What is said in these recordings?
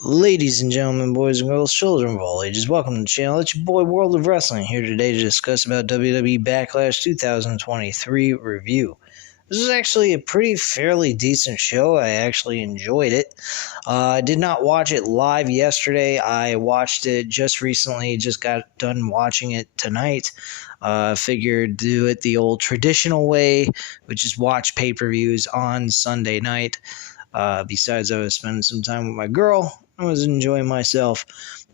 Ladies and gentlemen, boys and girls, children of all ages, welcome to the channel. It's your boy World of Wrestling here today to discuss about WWE Backlash 2023 review. This is actually a pretty fairly decent show. I actually enjoyed it. I did not watch it live yesterday. I watched it just recently, just got done watching it tonight. Figured do it the old traditional way, which is watch pay-per-views on Sunday night. Besides, I was spending some time with my girl. I was enjoying myself.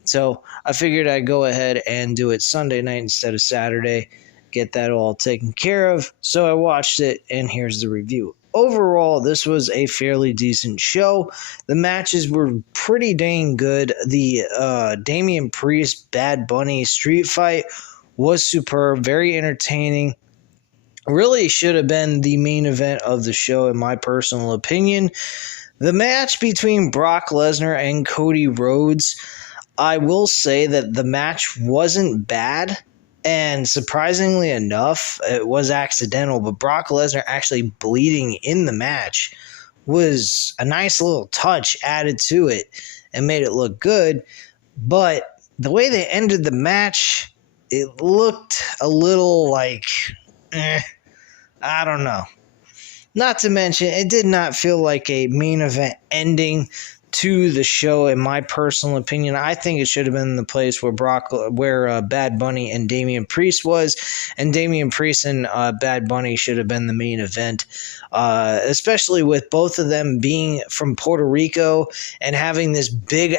So I figured I'd go ahead and do it Sunday night instead of Saturday. Get that all taken care of. So I watched it, and here's the review. Overall, this was a fairly decent show. The matches were pretty dang good. The Damian Priest Bad Bunny street fight was superb, very entertaining. Really should have been the main event of the show, in my personal opinion. The match between Brock Lesnar and Cody Rhodes, I will say that the match wasn't bad, and surprisingly enough, it was accidental, but Brock Lesnar actually bleeding in the match was a nice little touch added to it and made it look good, but the way they ended the match, it looked a little like, I don't know. Not to mention, it did not feel like a main event ending to the show, in my personal opinion. I think it should have been the place where Bad Bunny and Damian Priest was, and Damian Priest and Bad Bunny should have been the main event, especially with both of them being from Puerto Rico and having this big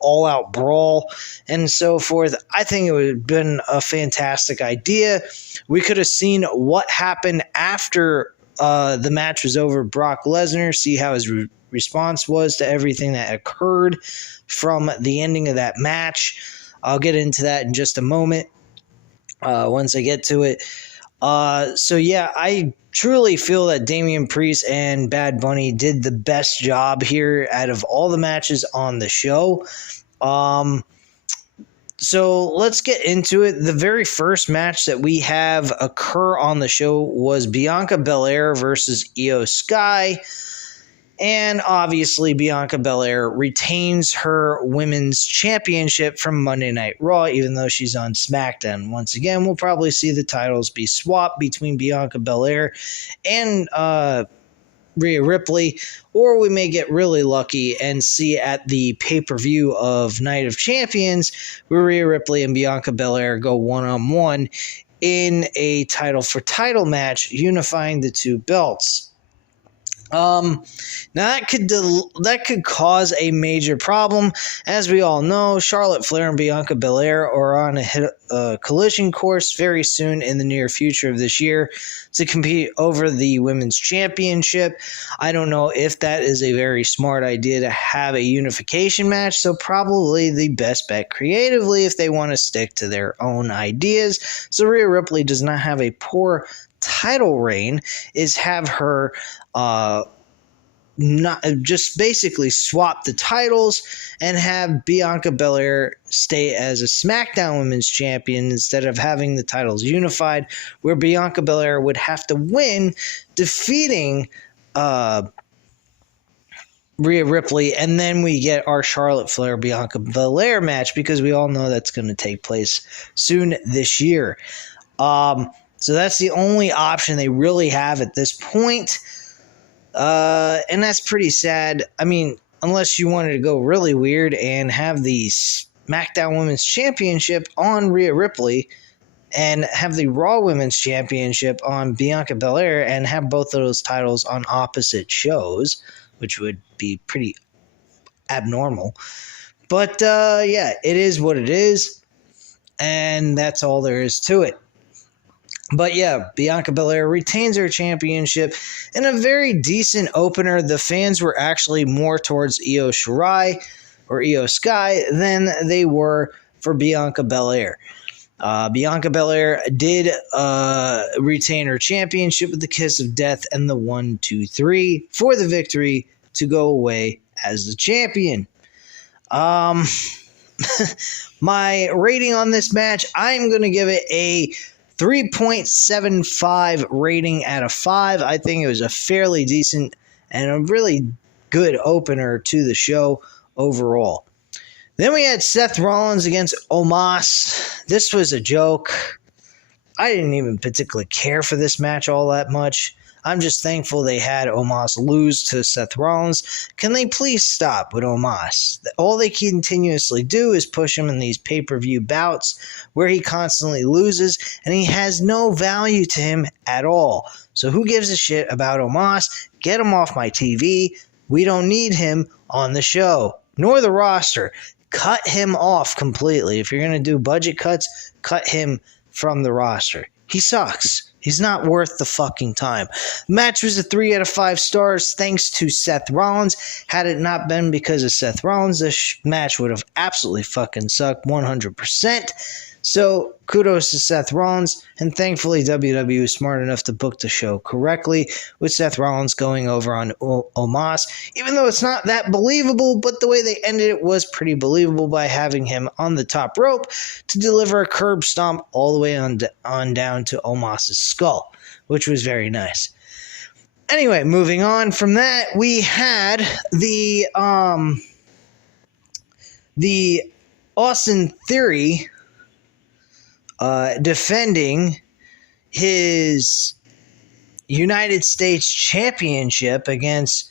all-out brawl and so forth. I think it would have been a fantastic idea. We could have seen what happened after the match was over. Brock Lesnar, see how his response was to everything that occurred from the ending of that match. I'll get into that in just a moment once I get to it. So yeah, I truly feel that Damian Priest and Bad Bunny did the best job here out of all the matches on the show. So let's get into it. The very first match that we have occur on the show was Bianca Belair versus Io Sky. And obviously, Bianca Belair retains her women's championship from Monday Night Raw, even though she's on SmackDown. Once again, we'll probably see the titles be swapped between Bianca Belair and Rhea Ripley, or we may get really lucky and see at the pay-per-view of Night of Champions where Rhea Ripley and Bianca Belair go one-on-one in a title-for-title match unifying the two belts. Now that could cause a major problem. As we all know, Charlotte Flair and Bianca Belair are on a collision course very soon in the near future of this year to compete over the women's championship. I don't know if that is a very smart idea to have a unification match, so probably the best bet creatively, if they want to stick to their own ideas, so Rhea Ripley does not have a poor title reign, is have her not just basically swap the titles and have Bianca Belair stay as a SmackDown Women's Champion instead of having the titles unified, where Bianca Belair would have to win, defeating Rhea Ripley, and then we get our Charlotte Flair Bianca Belair match, because we all know that's going to take place soon this year. So that's the only option they really have at this point. And that's pretty sad. I mean, unless you wanted to go really weird and have the SmackDown Women's Championship on Rhea Ripley and have the Raw Women's Championship on Bianca Belair and have both of those titles on opposite shows, which would be pretty abnormal. But yeah, it is what it is, and that's all there is to it. But yeah, Bianca Belair retains her championship in a very decent opener. The fans were actually more towards Io Shirai or Io Sky than they were for Bianca Belair. Bianca Belair did retain her championship with the kiss of death and the 1-2-3 for the victory to go away as the champion. My rating on this match, I'm going to give it a 3.75 rating out of 5. I think it was a fairly decent and a really good opener to the show overall. Then we had Seth Rollins against Omos. This was a joke. I didn't even particularly care for this match all that much. I'm just thankful they had Omos lose to Seth Rollins. Can they please stop with Omos? All they continuously do is push him in these pay-per-view bouts where he constantly loses, and he has no value to him at all. So who gives a shit about Omos? Get him off my TV. We don't need him on the show, nor the roster. Cut him off completely. If you're going to do budget cuts, cut him from the roster. He sucks. He's not worth the fucking time. The match was a 3 out of 5 stars thanks to Seth Rollins. Had it not been because of Seth Rollins, this match would have absolutely fucking sucked 100%. So kudos to Seth Rollins, and thankfully WWE was smart enough to book the show correctly with Seth Rollins going over on Omos, even though it's not that believable, but the way they ended it was pretty believable by having him on the top rope to deliver a curb stomp all the way on down to Omos' skull, which was very nice. Anyway, moving on from that, we had the Austin Theory defending his United States Championship against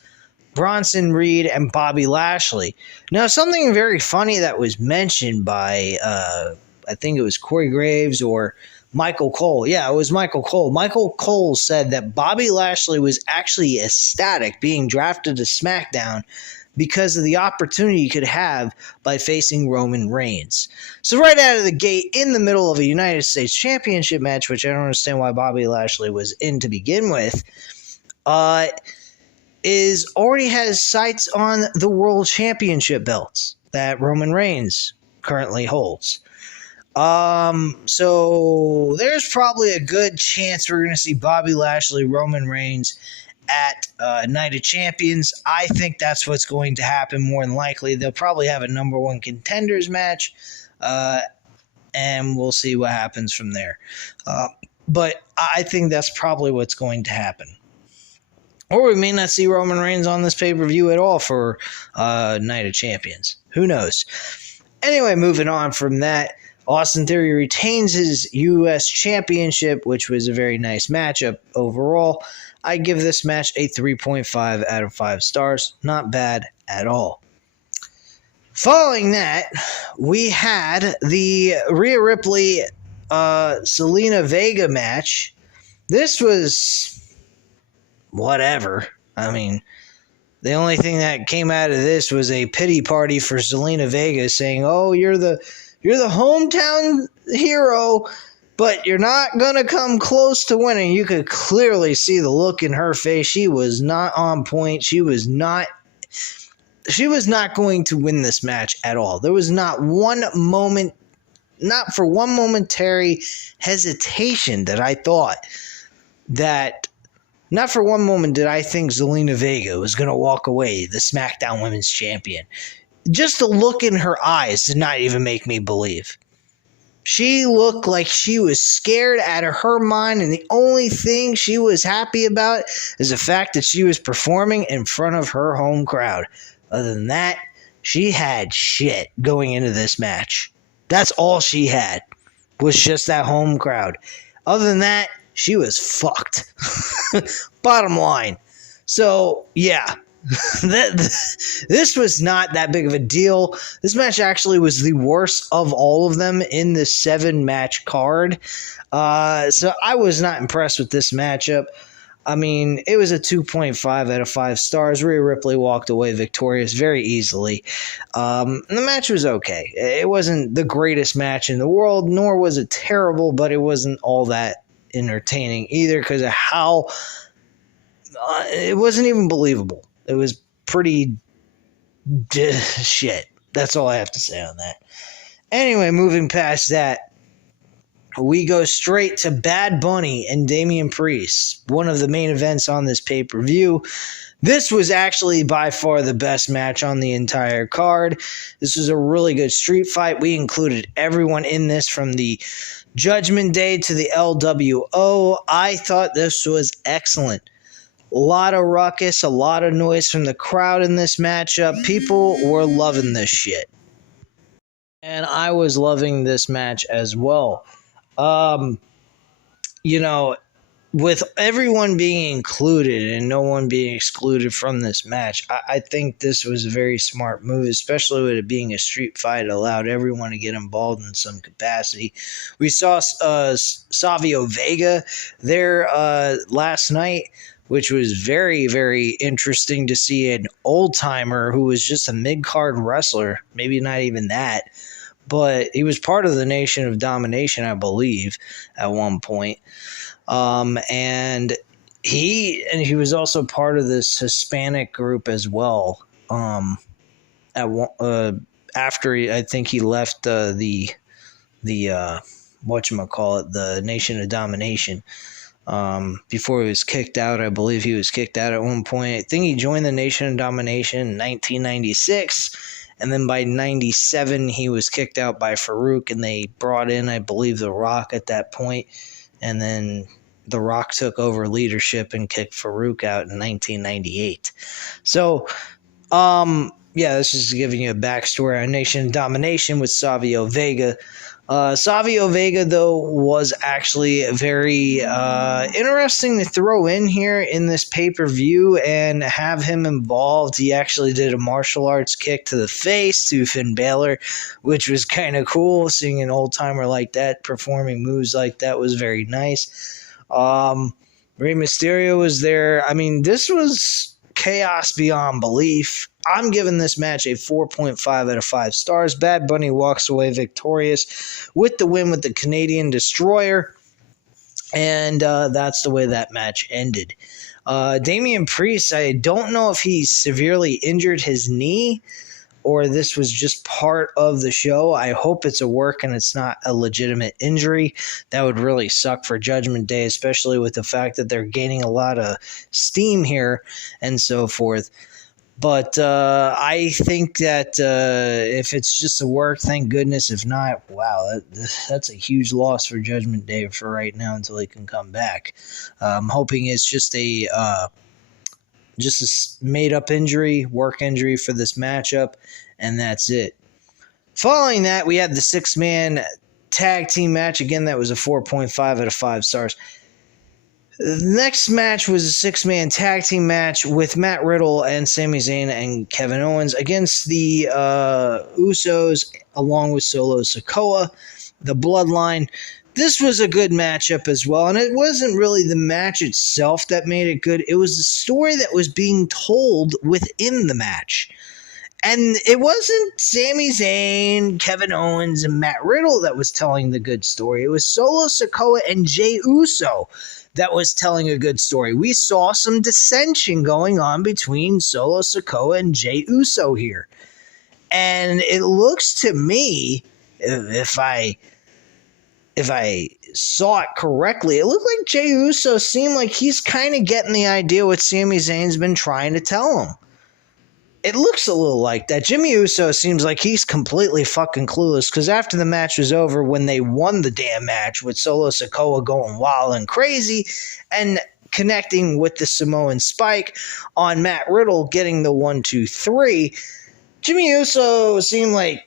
Bronson Reed and Bobby Lashley. Now, something very funny that was mentioned by, I think it was Corey Graves or Michael Cole. Yeah, it was Michael Cole. Michael Cole said that Bobby Lashley was actually ecstatic being drafted to SmackDown because of the opportunity he could have by facing Roman Reigns. So right out of the gate, in the middle of a United States Championship match, which I don't understand why Bobby Lashley was in to begin with, already has sights on the World Championship belts that Roman Reigns currently holds. So there's probably a good chance we're going to see Bobby Lashley, Roman Reigns at Night of Champions. I think that's what's going to happen more than likely. They'll probably have a number one contenders match, and we'll see what happens from there. But I think that's probably what's going to happen. Or we may not see Roman Reigns on this pay-per-view at all for Night of Champions. Who knows? Anyway, moving on from that, Austin Theory retains his U.S. Championship, which was a very nice matchup overall. I give this match a 3.5 out of 5 stars. Not bad at all. Following that, we had the Rhea Ripley Zelina Vega match. This was whatever. I mean, the only thing that came out of this was a pity party for Zelina Vega saying, "Oh, you're the hometown hero, but you're not going to come close to winning." You could clearly see the look in her face. She was not on point. She was not going to win this match at all. There was not one moment, not for one momentary hesitation that I thought that, not for one moment did I think Zelina Vega was going to walk away the SmackDown Women's Champion. Just the look in her eyes did not even make me believe. She looked like she was scared out of her mind, and the only thing she was happy about is the fact that she was performing in front of her home crowd. Other than that, she had shit going into this match. That's all she had, was just that home crowd. Other than that, she was fucked. Bottom line. So, yeah. This was not that big of a deal. This match actually was the worst of all of them in the 7-match card. So I was not impressed with this matchup. I mean, it was a 2.5 out of 5 stars. Rhea Ripley walked away victorious very easily. The match was okay. It wasn't the greatest match in the world, nor was it terrible, but it wasn't all that entertaining either because of how it wasn't even believable. It was pretty shit. That's all I have to say on that. Anyway, moving past that, we go straight to Bad Bunny and Damian Priest, one of the main events on this pay-per-view. This was actually by far the best match on the entire card. This was a really good street fight. We included everyone in this from the Judgment Day to the LWO. I thought this was excellent. A lot of ruckus, a lot of noise from the crowd in this matchup. People were loving this shit. And I was loving this match as well. Um, you know, with everyone being included and no one being excluded from this match, I think this was a very smart move, especially with it being a street fight. It allowed everyone to get involved in some capacity. We saw Savio Vega there last night, which was very, very interesting to see an old-timer who was just a mid-card wrestler, maybe not even that, but he was part of the Nation of Domination, I believe, at one point. And he was also part of this Hispanic group as well. After I think he left the whatchamacallit, the Nation of Domination. Before he was kicked out, I believe he was kicked out at one point. I think he joined the Nation of Domination in 1996. And then by 97, he was kicked out by Farouk, and they brought in, I believe, The Rock at that point. And then The Rock took over leadership and kicked Farouk out in 1998. So, yeah, this is giving you a backstory on Nation Domination with Savio Vega. Savio Vega, though, was actually very interesting to throw in here in this pay-per-view and have him involved. He actually did a martial arts kick to the face to Finn Balor, which was kind of cool. Seeing an old-timer like that performing moves like that was very nice. Rey Mysterio was there. I mean, this was chaos beyond belief. I'm giving this match a 4.5 out of 5 stars. Bad Bunny walks away victorious with the win with the Canadian Destroyer. And that's the way that match ended. Damian Priest, I don't know if he severely injured his knee or this was just part of the show. I hope it's a work and it's not a legitimate injury. That would really suck for Judgment Day, especially with the fact that they're gaining a lot of steam here and so forth. But I think that if it's just a work, thank goodness. If not, wow, that's a huge loss for Judgment Day for right now until he can come back. I'm hoping it's just a made-up injury, work injury for this matchup, and that's it. Following that, we had the six-man tag team match. Again, that was a 4.5 out of 5 stars. The next match was a six-man tag team match with Matt Riddle and Sami Zayn and Kevin Owens against the Usos along with Solo Sikoa, the Bloodline. This was a good matchup as well, and it wasn't really the match itself that made it good. It was the story that was being told within the match. And it wasn't Sami Zayn, Kevin Owens, and Matt Riddle that was telling the good story. It was Solo Sikoa and Jey Uso that was telling a good story. We saw some dissension going on between Solo Sikoa and Jey Uso here. And it looks to me, if I saw it correctly, it looked like Jey Uso seemed like he's kind of getting the idea what Sami Zayn's been trying to tell him. It looks a little like that. Jimmy Uso seems like he's completely fucking clueless because after the match was over, when they won the damn match with Solo Sikoa going wild and crazy and connecting with the Samoan Spike on Matt Riddle getting the 1-2-3, Jimmy Uso seemed like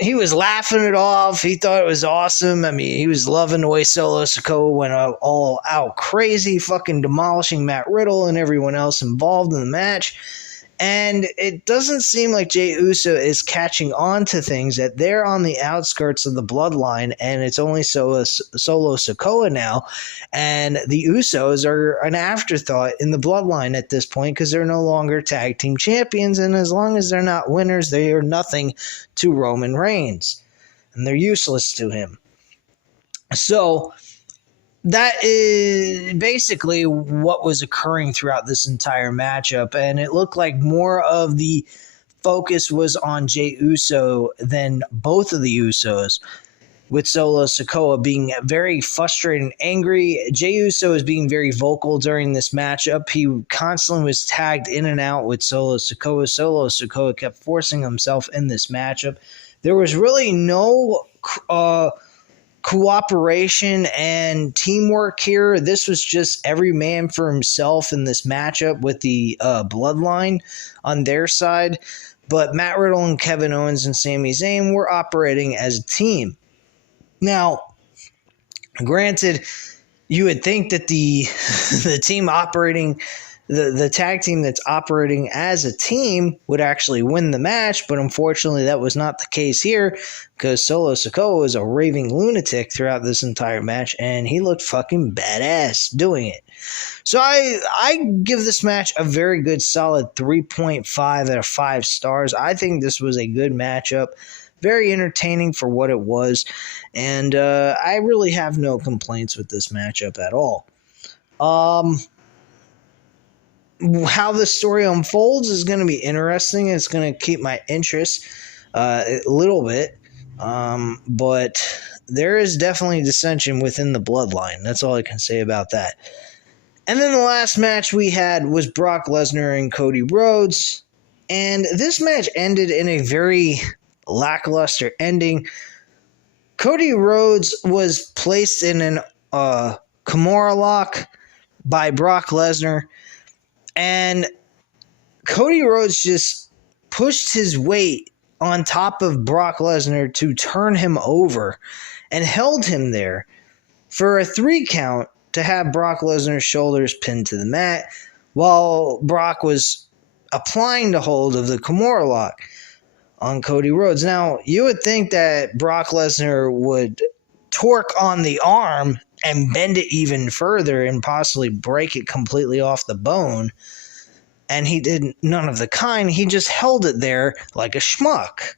he was laughing it off. He thought it was awesome. I mean, he was loving the way Solo Sikoa went all out crazy, fucking demolishing Matt Riddle and everyone else involved in the match. And it doesn't seem like Jey Uso is catching on to things, that they're on the outskirts of the bloodline, and it's only Solo Sikoa now. And the Usos are an afterthought in the bloodline at this point because they're no longer tag team champions, and as long as they're not winners, they are nothing to Roman Reigns, and they're useless to him. So that is basically what was occurring throughout this entire matchup, and it looked like more of the focus was on Jey Uso than both of the Usos, with Solo Sikoa being very frustrated and angry. Jey Uso is being very vocal during this matchup. He constantly was tagged in and out with Solo Sikoa. Solo Sikoa kept forcing himself in this matchup. There was really no cooperation and teamwork here. This was just every man for himself in this matchup with the Bloodline on their side. But Matt Riddle and Kevin Owens and Sami Zayn were operating as a team. Now, granted, you would think that the team operating, the tag team that's operating as a team would actually win the match, but unfortunately that was not the case here because Solo Sikoa was a raving lunatic throughout this entire match, and he looked fucking badass doing it. So I give this match a very good solid 3.5 out of 5 stars. I think this was a good matchup. Very entertaining for what it was, and I really have no complaints with this matchup at all. How the story unfolds is going to be interesting. It's going to keep my interest a little bit, but there is definitely dissension within the Bloodline. That's all I can say about that. And then the last match we had was Brock Lesnar and Cody Rhodes, and this match ended in a very lackluster ending. Cody Rhodes was placed in an Kimura lock by Brock Lesnar, and Cody Rhodes just pushed his weight on top of Brock Lesnar to turn him over and held him there for a 3 count to have Brock Lesnar's shoulders pinned to the mat while Brock was applying the hold of the Kimura lock on Cody Rhodes. Now, you would think that Brock Lesnar would torque on the arm and bend it even further and possibly break it completely off the bone, and he did none of the kind. He just held it there like a schmuck.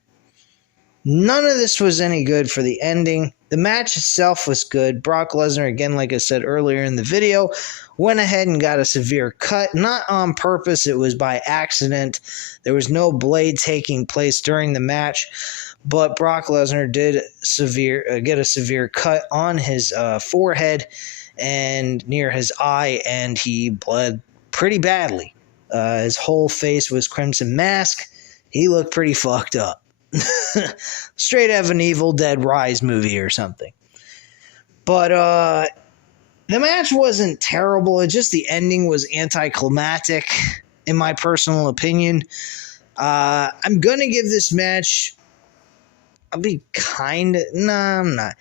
None of this was any good for the ending. The match itself was good. Brock Lesnar, again, like I said earlier in the video, went ahead and got a severe cut. Not on purpose, it was by accident. There was no blade taking place during the match, but Brock Lesnar did get a severe cut on his forehead and near his eye, and he bled pretty badly. His whole face was crimson mask. He looked pretty fucked up. Straight out of an Evil Dead Rise movie or something. But the match wasn't terrible. It just the ending was anticlimactic, in my personal opinion. I'm gonna give this match. I'm not.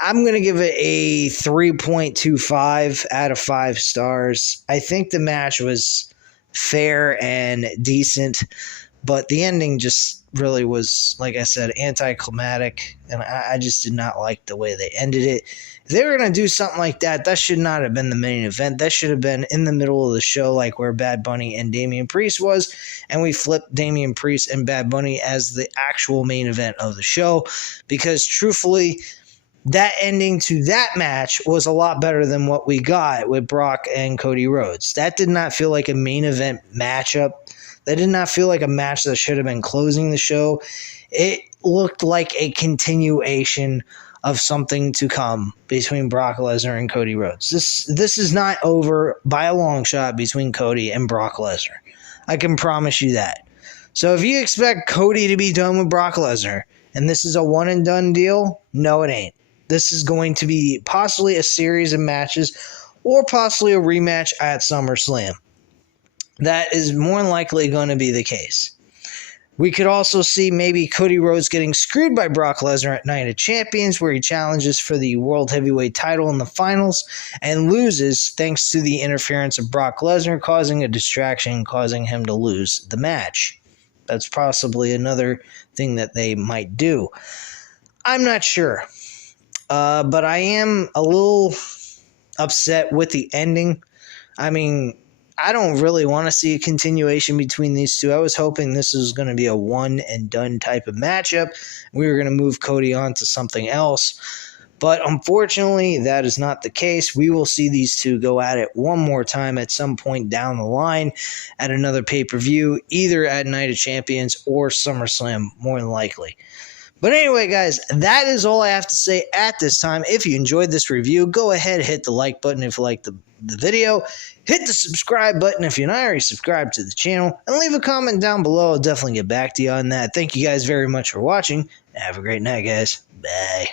I'm gonna give it a 3.25 out of 5 stars. I think the match was fair and decent, but the ending just really was, like I said, anticlimactic, and I just did not like the way they ended it. If they were going to do something like that, that should not have been the main event. That should have been in the middle of the show, like where Bad Bunny and Damian Priest was, and we flipped Damian Priest and Bad Bunny as the actual main event of the show, because truthfully, that ending to that match was a lot better than what we got with Brock and Cody Rhodes. That did not feel like a main event matchup. That did not feel like a match that should have been closing the show. It looked like a continuation of something to come between Brock Lesnar and Cody Rhodes. This is not over by a long shot between Cody and Brock Lesnar. I can promise you that. So if you expect Cody to be done with Brock Lesnar and this is a one and done deal, no it ain't. This is going to be possibly a series of matches or possibly a rematch at SummerSlam. That is more than likely going to be the case. We could also see maybe Cody Rhodes getting screwed by Brock Lesnar at Night of Champions, where he challenges for the World Heavyweight title in the finals and loses thanks to the interference of Brock Lesnar, causing a distraction, causing him to lose the match. That's possibly another thing that they might do. I'm not sure. But I am a little upset with the ending. I mean, I don't really want to see a continuation between these two. I was hoping this was going to be a one and done type of matchup. We were going to move Cody on to something else. But unfortunately, that is not the case. We will see these two go at it one more time at some point down the line at another pay-per-view, either at Night of Champions or SummerSlam, more than likely. But anyway, guys, that is all I have to say at this time. If you enjoyed this review, go ahead, hit the like button if you liked the video. Hit the subscribe button if you're not already subscribed to the channel. And leave a comment down below. I'll definitely get back to you on that. Thank you guys very much for watching. Have a great night, guys. Bye.